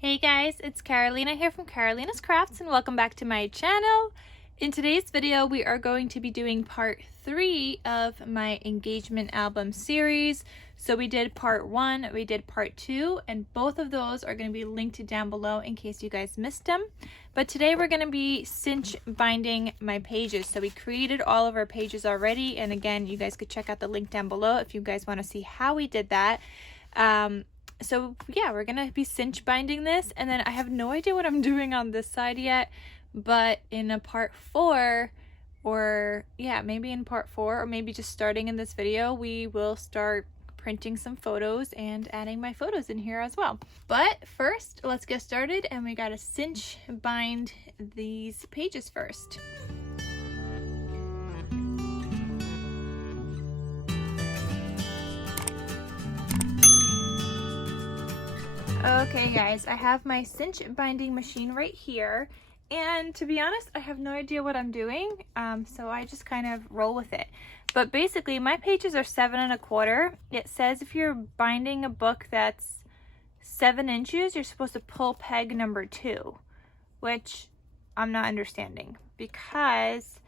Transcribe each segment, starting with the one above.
Hey guys, it's Carolina here from KarolinasKrafts and welcome back to my channel. In today's video, we are going to be doing part 3 of my engagement album series. So we did part 1, we did part 2, and both of those are going to be linked down below in case you guys missed them. But today we're going to be cinch binding my pages. So we created all of our pages already, and again, you guys could check out the link down below if you guys want to see how we did that. So yeah, we're gonna be cinch binding this, and then I have no idea what I'm doing on this side yet, but in a part 4, or yeah, maybe in part 4, or maybe just starting in this video, we will start printing some photos and adding my photos in here as well. But first, let's get started, and we gotta cinch bind these pages first. Okay guys, I have my cinch binding machine right here, and to be honest, I have no idea what I'm doing, so I just kind of roll with it. But basically, my pages are 7 1/4. It says if you're binding a book that's 7 inches, you're supposed to pull peg number 2, which I'm not understanding, because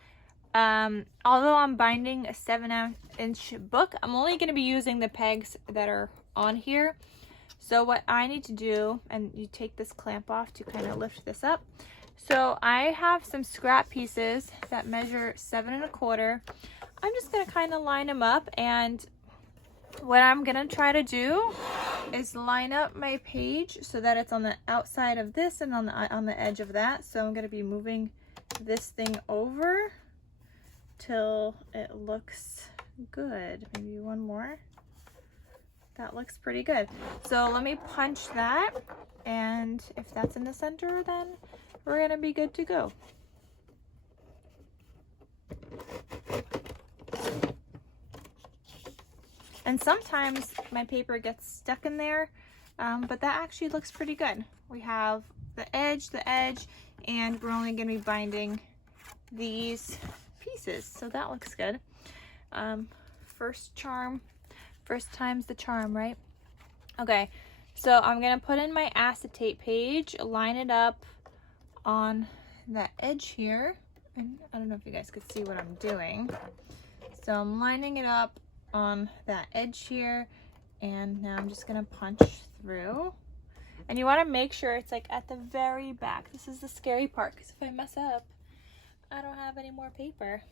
although I'm binding a 7-inch book, I'm only going to be using the pegs that are on here. So what I need to do, and you take this clamp off to kind of lift this up. So I have some scrap pieces that measure 7 1/4. I'm just going to kind of line them up, and what I'm going to try to do is line up my page so that it's on the outside of this and on the edge of that. So I'm going to be moving this thing over till it looks good. Maybe one more. That looks pretty good. So let me punch that, and if that's in the center, then we're gonna be good to go. And sometimes my paper gets stuck in there, but that actually looks pretty good. We have the edge, and we're only gonna be binding these pieces, so that looks good. First time's the charm, right? Okay, so I'm gonna put in my acetate page, line it up on that edge here, and I don't know if you guys could see what I'm doing. So I'm lining it up on that edge here, and now I'm just gonna punch through. And you wanna make sure it's like at the very back. This is the scary part, because if I mess up, I don't have any more paper.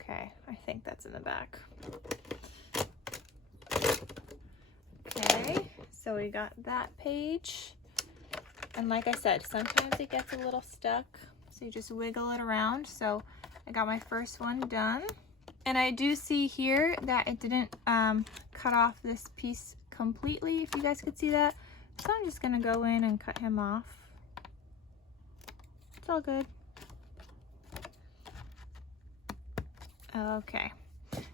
Okay, I think that's in the back. Okay, so we got that page. And like I said, sometimes it gets a little stuck, so you just wiggle it around. So I got my first one done. And I do see here that it didn't cut off this piece completely, if you guys could see that. So I'm just gonna go in and cut him off. It's all good. Okay,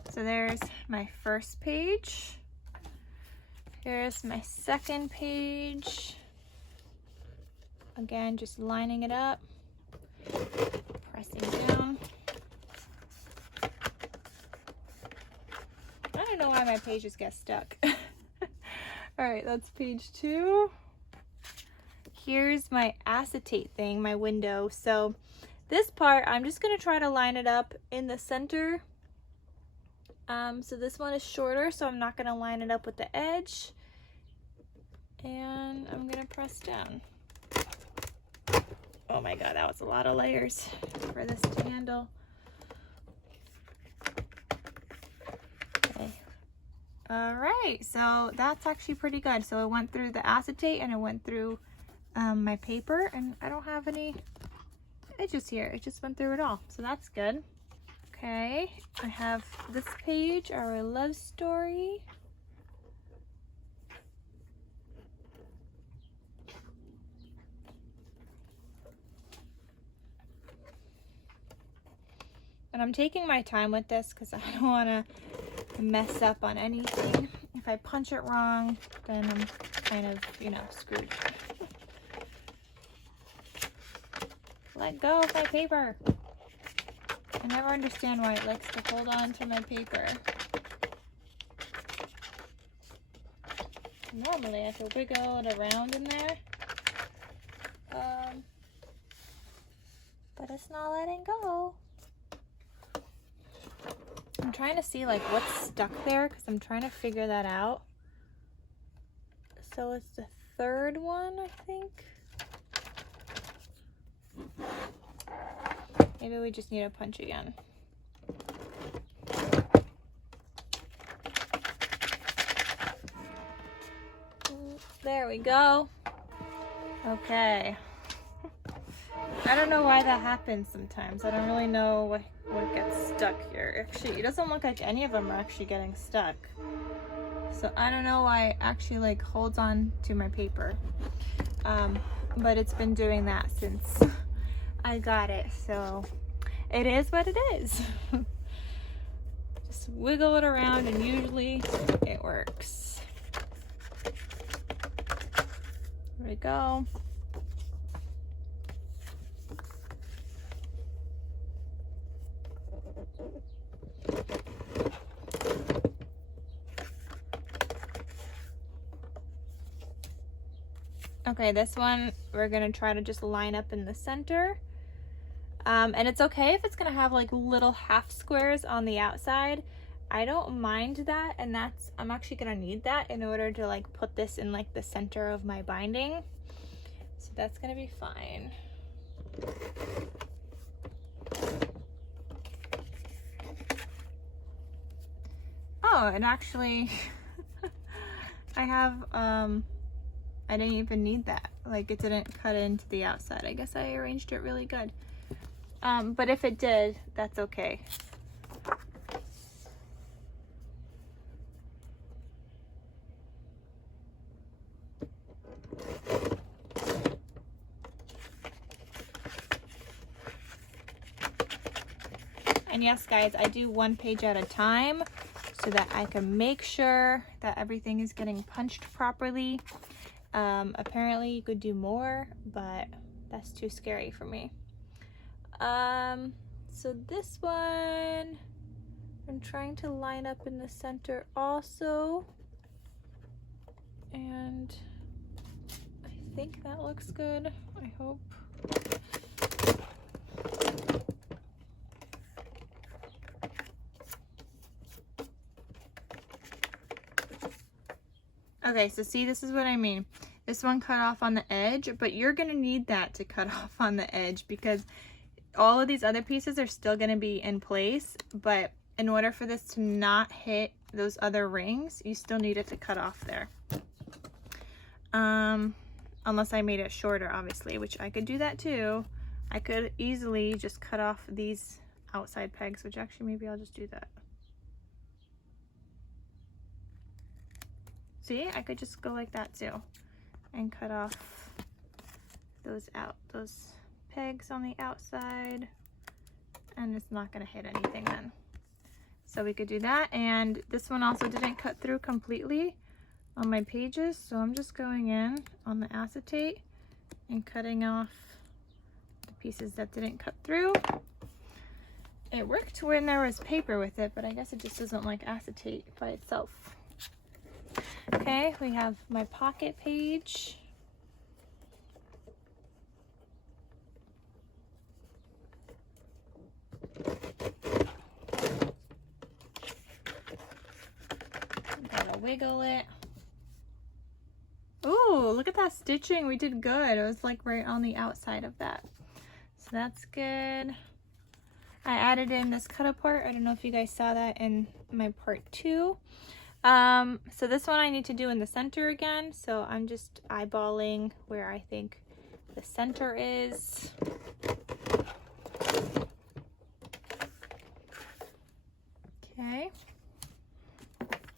so there's my first page. Here's my second page. Again, just lining it up, pressing down. I don't know why my pages get stuck. All right, that's page 2. Here's my acetate thing, my window. So this part, I'm just going to try to line it up in the center. So this one is shorter, so I'm not going to line it up with the edge. And I'm going to press down. Oh my god, that was a lot of layers for this to handle. Okay. Alright, so that's actually pretty good. So it went through the acetate, and it went through my paper, and I don't have any edges here. It just went through it all, so that's good. Okay, I have this page, our love story. And I'm taking my time with this because I don't want to mess up on anything. If I punch it wrong, then I'm kind of, you know, screwed. Let go of my paper. I never understand why it likes to hold on to my paper. Normally I have to wiggle it around in there. But it's not letting go. I'm trying to see like what's stuck there because I'm trying to figure that out. So it's the third one, I think. Maybe we just need a punch again. There we go. Okay. I don't know why that happens sometimes. I don't really know what gets stuck here. Actually, it doesn't look like any of them are actually getting stuck. So I don't know why it actually like holds on to my paper. But it's been doing that since I got it. So it is what it is. Just wiggle it around and usually it works. There we go. Okay, this one we're gonna try to just line up in the center. And it's okay if it's gonna have like little half squares on the outside. I don't mind that, and I'm actually gonna need that in order to like put this in like the center of my binding. So that's gonna be fine. Oh, and actually I have I didn't even need that. Like it didn't cut into the outside. I guess I arranged it really good. But if it did, that's okay. And yes, guys, I do one page at a time so that I can make sure that everything is getting punched properly. Apparently you could do more, but that's too scary for me. So this one, I'm trying to line up in the center also. And I think that looks good, I hope. Okay, so see, this is what I mean. This one cut off on the edge, but you're gonna need that to cut off on the edge because all of these other pieces are still gonna be in place, but in order for this to not hit those other rings, you still need it to cut off there. Unless I made it shorter, obviously, which I could do that too. I could easily just cut off these outside pegs, which actually maybe I'll just do that. See, I could just go like that too and cut off those pegs on the outside, and it's not going to hit anything then. So we could do that. And this one also didn't cut through completely on my pages, so I'm just going in on the acetate and cutting off the pieces that didn't cut through. It worked when there was paper with it, but I guess it just doesn't like acetate by itself. Okay, we have my pocket page. Gotta wiggle it. Ooh, look at that stitching. We did good. It was like right on the outside of that. So that's good. I added in this cut apart. I don't know if you guys saw that in my part 2. So this one I need to do in the center again. So I'm just eyeballing where I think the center is. Okay.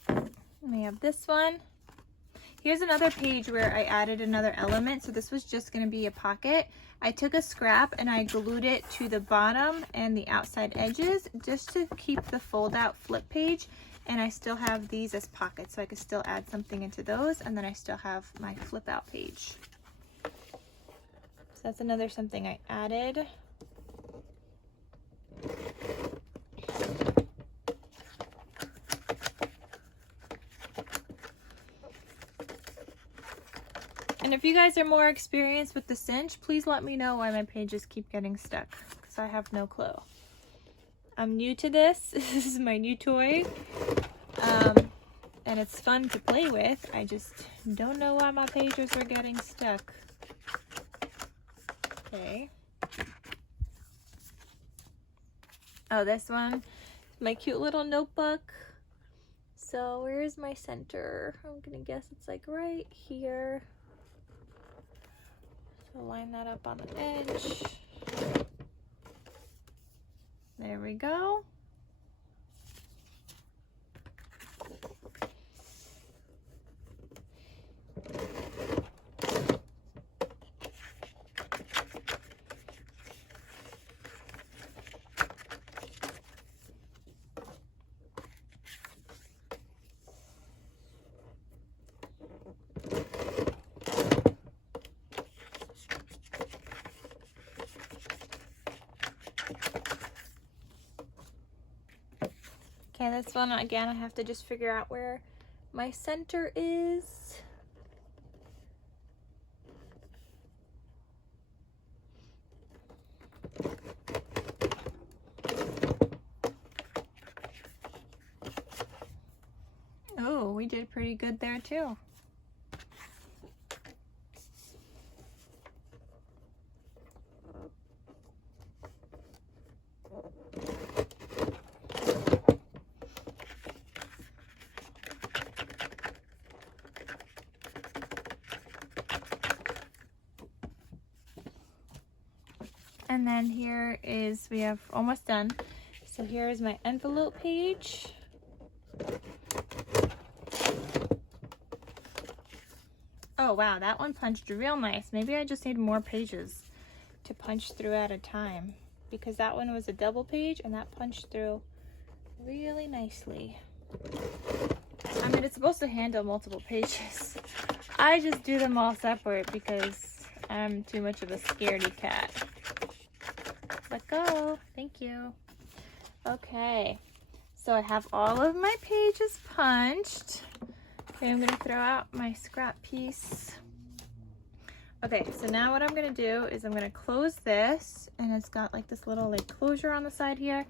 And we have this one. Here's another page where I added another element. So this was just going to be a pocket. I took a scrap and I glued it to the bottom and the outside edges just to keep the fold out flip page. And I still have these as pockets, so I could still add something into those, and then I still have my flip out page. So that's another something I added. And if you guys are more experienced with the cinch, please let me know why my pages keep getting stuck, because I have no clue. I'm new to this. This is my new toy. And it's fun to play with. I just don't know why my pages are getting stuck. Okay. Oh, this one, my cute little notebook. So where's my center? I'm gonna guess it's like right here. So line that up on the edge. There we go. Okay, this one, again, I have to just figure out where my center is. Oh, we did pretty good there too. And then here is, we have almost done. So here is my envelope page. Oh wow, that one punched real nice. Maybe I just need more pages to punch through at a time, because that one was a double page and that punched through really nicely. I mean, it's supposed to handle multiple pages. I just do them all separate because I'm too much of a scaredy cat. Let go. Thank you. Okay, so I have all of my pages punched. Okay, I'm going to throw out my scrap piece. Okay, so now what I'm going to do is I'm going to close this, and it's got like this little like closure on the side here.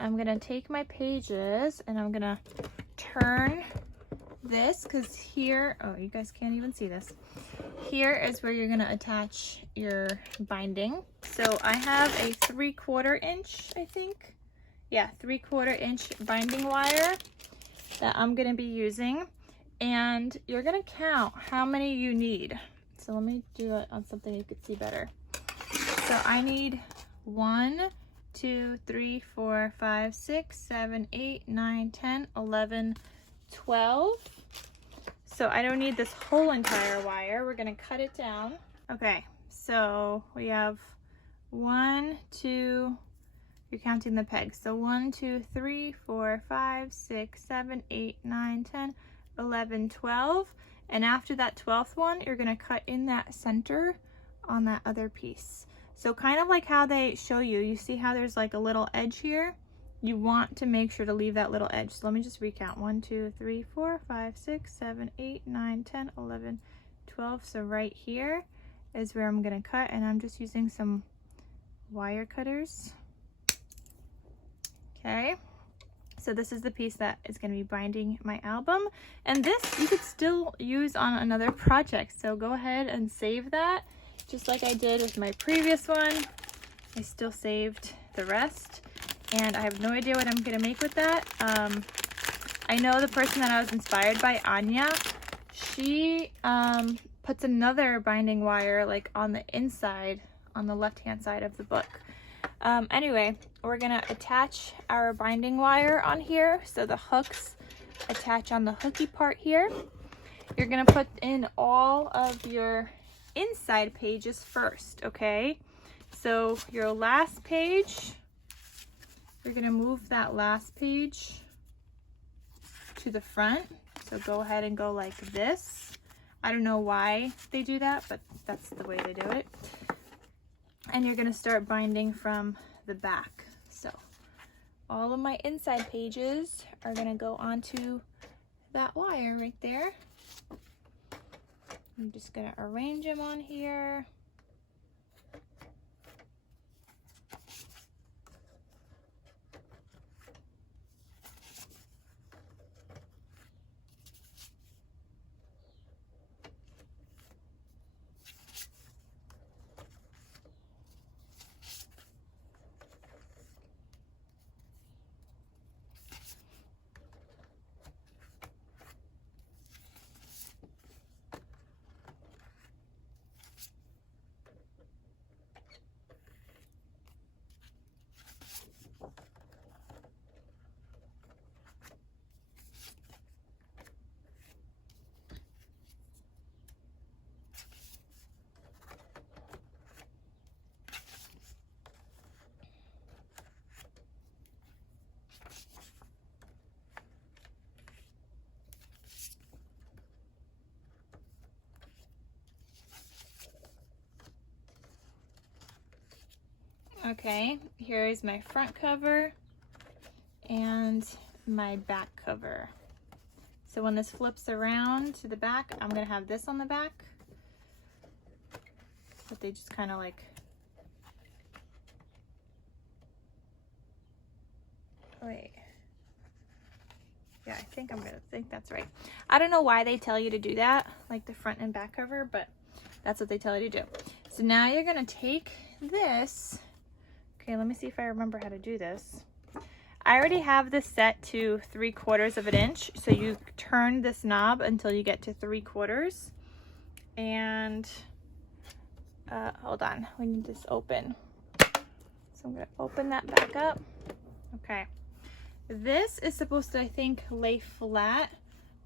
I'm going to take my pages and I'm going to turn this, because here, oh, you guys can't even see this. Here is where you're going to attach your binding. So I have a 3/4 inch, I think. Yeah, 3/4 inch binding wire that I'm going to be using. And you're going to count how many you need. So let me do it on something you could see better. So I need 1, 2, 3, 4, 5, 6, 7, 8, 9, 10, 11, 12. So I don't need this whole entire wire. We're going to cut it down. Okay, so we have 1, 2, you're counting the pegs. So 1, 2, 3, 4, 5, 6, 7, 8, 9, 10, 11, 12. And after that 12th one, you're going to cut in that center on that other piece. So kind of like how they show you, you see how there's like a little edge here? You want to make sure to leave that little edge. So let me just recount. 1, 2, 3, 4, 5, 6, 7, 8, 9, 10, 11, 12. So right here is where I'm going to cut, and I'm just using some wire cutters. Okay. So this is the piece that is going to be binding my album, and this you could still use on another project. So go ahead and save that, just like I did with my previous one. I still saved the rest, and I have no idea what I'm going to make with that. I know the person that I was inspired by, Anya, she puts another binding wire like on the inside, on the left hand side of the book. Anyway, we're gonna attach our binding wire on here, so the hooks attach on the hooky part here. You're gonna put in all of your inside pages first, okay? So your last page, you're gonna move that last page to the front. So go ahead and go like this. I don't know why they do that, but that's the way they do it. And you're gonna start binding from the back. So all of my inside pages are gonna go onto that wire right there. I'm just gonna arrange them on here. Okay, here is my front cover and my back cover. So when this flips around to the back, I'm gonna have this on the back. But they just kind of like, wait. Yeah, I think that's right. I don't know why they tell you to do that, like the front and back cover, but that's what they tell you to do. So now you're gonna take this. Okay, let me see if I remember how to do this. I already have this set to 3/4 of an inch. So you turn this knob until you get to 3/4. And hold on, we need this open. So I'm gonna open that back up. Okay. This is supposed to, I think, lay flat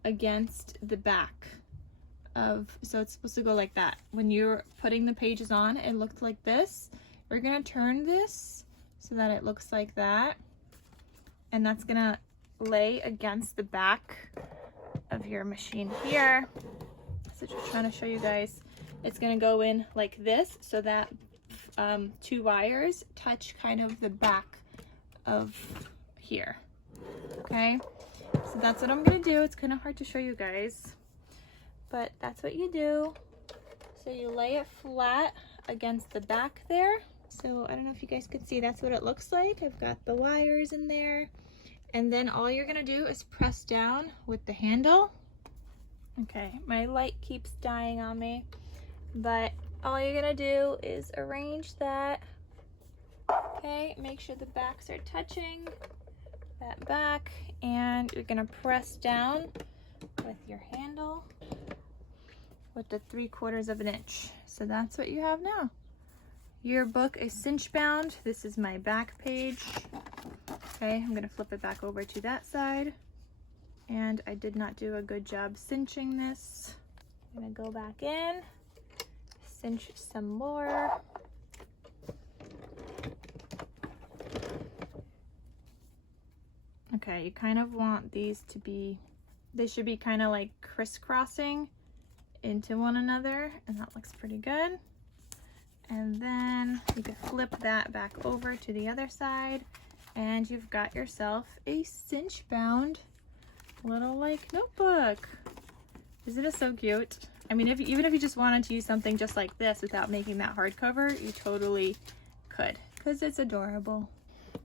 against the back of, so it's supposed to go like that. When you're putting the pages on, it looked like this. We're gonna turn this so that it looks like that. And that's gonna lay against the back of your machine here. So just trying to show you guys, it's gonna go in like this so that 2 wires touch kind of the back of here. Okay, so that's what I'm gonna do. It's kind of hard to show you guys, but that's what you do. So you lay it flat against the back there. So I don't know if you guys could see, that's what it looks like. I've got the wires in there. And then all you're gonna do is press down with the handle. Okay, my light keeps dying on me, but all you're gonna do is arrange that. Okay, make sure the backs are touching that back, and you're gonna press down with your handle with the 3/4 of an inch. So that's what you have now. Your book is cinch bound. This is my back page. Okay, I'm gonna flip it back over to that side. And I did not do a good job cinching this. I'm gonna go back in, cinch some more. Okay, you kind of want these to be, they should be kind of like crisscrossing into one another, and that looks pretty good. And then you can flip that back over to the other side, and you've got yourself a cinch bound little like notebook. Isn't it so cute? I mean, even if you just wanted to use something just like this without making that hardcover, you totally could, because it's adorable.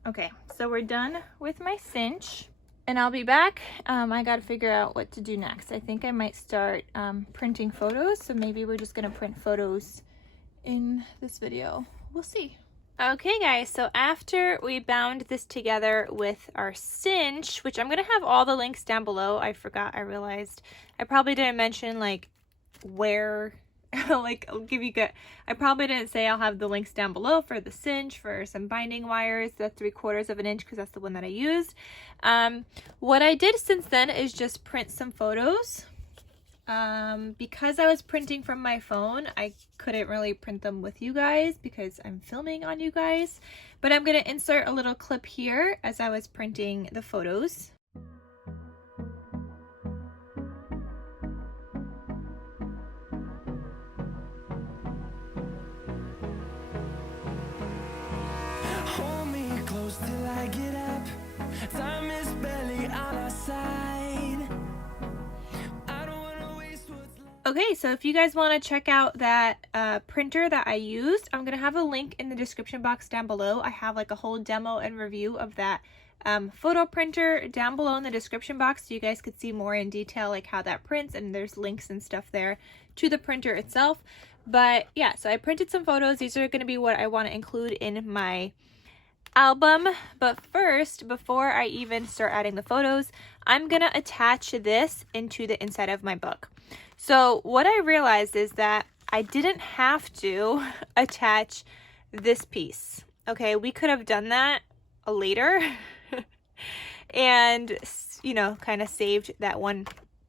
Okay, so we're done with my cinch, and I'll be back. I gotta figure out what to do next. I think I might start printing photos, so maybe we're just gonna print photos in this video. We'll see. Okay guys, so after we bound this together with our cinch, which I'm gonna have all the links down below. I realized I probably didn't mention like where like I probably didn't say I'll have the links down below for the cinch, for some binding wires, the 3/4 of an inch, because that's the one that I used. What I did since then is just print some photos. Because I was printing from my phone, I couldn't really print them with you guys because I'm filming on you guys, but I'm going to insert a little clip here as I was printing the photos. Hold me close till I get up. Time is barely on our side. Okay, so if you guys want to check out that printer that I used, I'm going to have a link in the description box down below. I have like a whole demo and review of that photo printer down below in the description box, so you guys could see more in detail like how that prints, and there's links and stuff there to the printer itself. But yeah, so I printed some photos. These are going to be what I want to include in my album. But first, before I even start adding the photos, I'm going to attach this into the inside of my book. So what I realized is that I didn't have to attach this piece. Okay, we could have done that later and, you know, kind of saved that one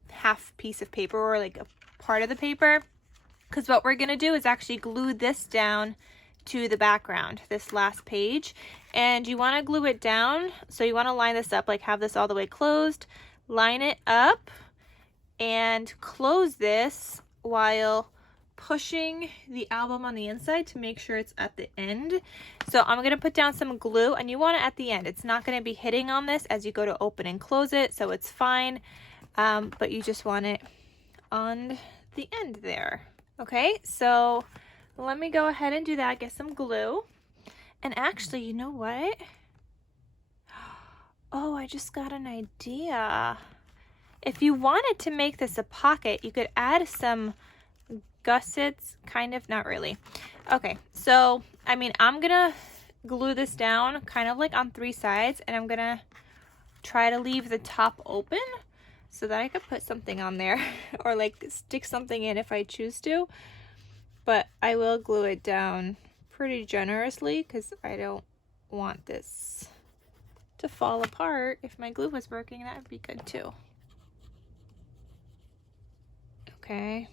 half piece of paper, or like a part of the paper, because what we're going to do is actually glue this down to the background, this last page. And you want to glue it down, so you want to line this up, like have this all the way closed, line it up, and close this while pushing the album on the inside to make sure it's at the end. So I'm going to put down some glue, and you want it at the end. It's not going to be hitting on this as you go to open and close it, so it's fine. But you just want it on the end there. Okay, so let me go ahead and do that, get some glue. And actually, you know what? Oh, I just got an idea. If you wanted to make this a pocket, you could add some gussets, kind of, not really. Okay, so, I mean, I'm gonna glue this down kind of like on 3 sides, and I'm gonna try to leave the top open so that I could put something on there or like stick something in if I choose to. But I will glue it down pretty generously because I don't want this to fall apart. If my glue was working, that would be good too. Okay,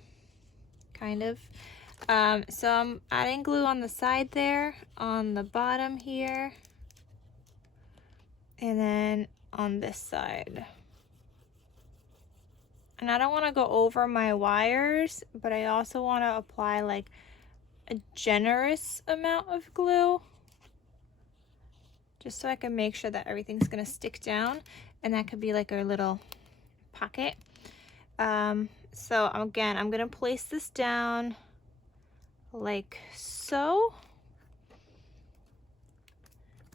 kind of. So I'm adding glue on the side there, on the bottom here, and then on this side. And I don't want to go over my wires, but I also want to apply like a generous amount of glue, just so I can make sure that everything's going to stick down, and that could be like our little pocket. So again, I'm going to place this down like so,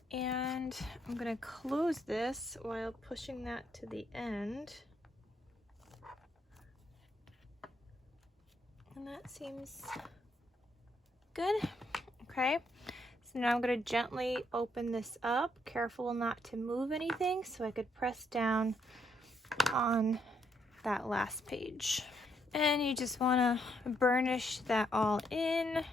and I'm going to close this while pushing that to the end. And that seems good. Okay, so now I'm going to gently open this up, careful not to move anything, so I could press down on that last page. And you just want to burnish that all in.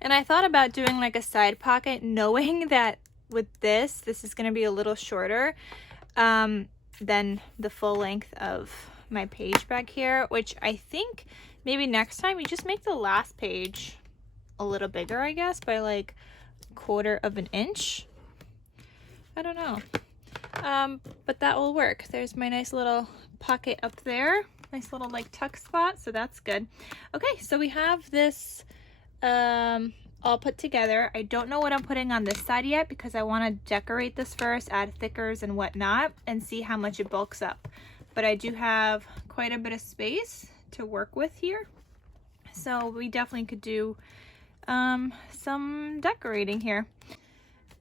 And I thought about doing like a side pocket, knowing that with this is going to be a little shorter than the full length of my page back here, which I think maybe next time you just make the last page a little bigger, I guess, by like 1/4 of an inch. I don't know. But that will work. There's my nice little pocket up there. Nice little like tuck spot, so that's good. Okay, so we have this all put together. I don't know what I'm putting on this side yet because I want to decorate this first, add thickers and whatnot, and see how much it bulks up. But I do have quite a bit of space to work with here, so we definitely could do some decorating here.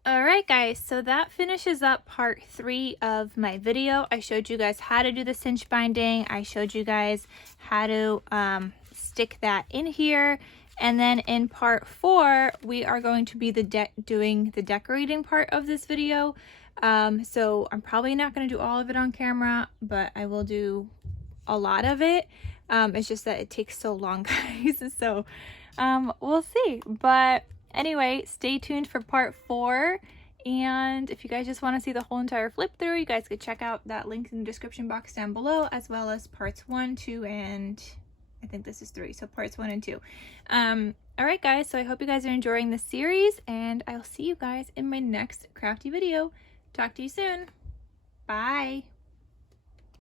Alright guys, so that finishes up part 3 of my video. I showed you guys how to do the cinch binding. I showed you guys how to stick that in here. And then in part 4, we are going to be doing the decorating part of this video. So I'm probably not going to do all of it on camera, but I will do a lot of it. It's just that it takes so long, guys. So we'll see. But anyway, stay tuned for part 4. And if you guys just want to see the whole entire flip through, you guys could check out that link in the description box down below, as well as parts 1, 2, and I think this is 3, so parts 1 and 2. Alright guys, so I hope you guys are enjoying this series, and I'll see you guys in my next crafty video. Talk to you soon. Bye.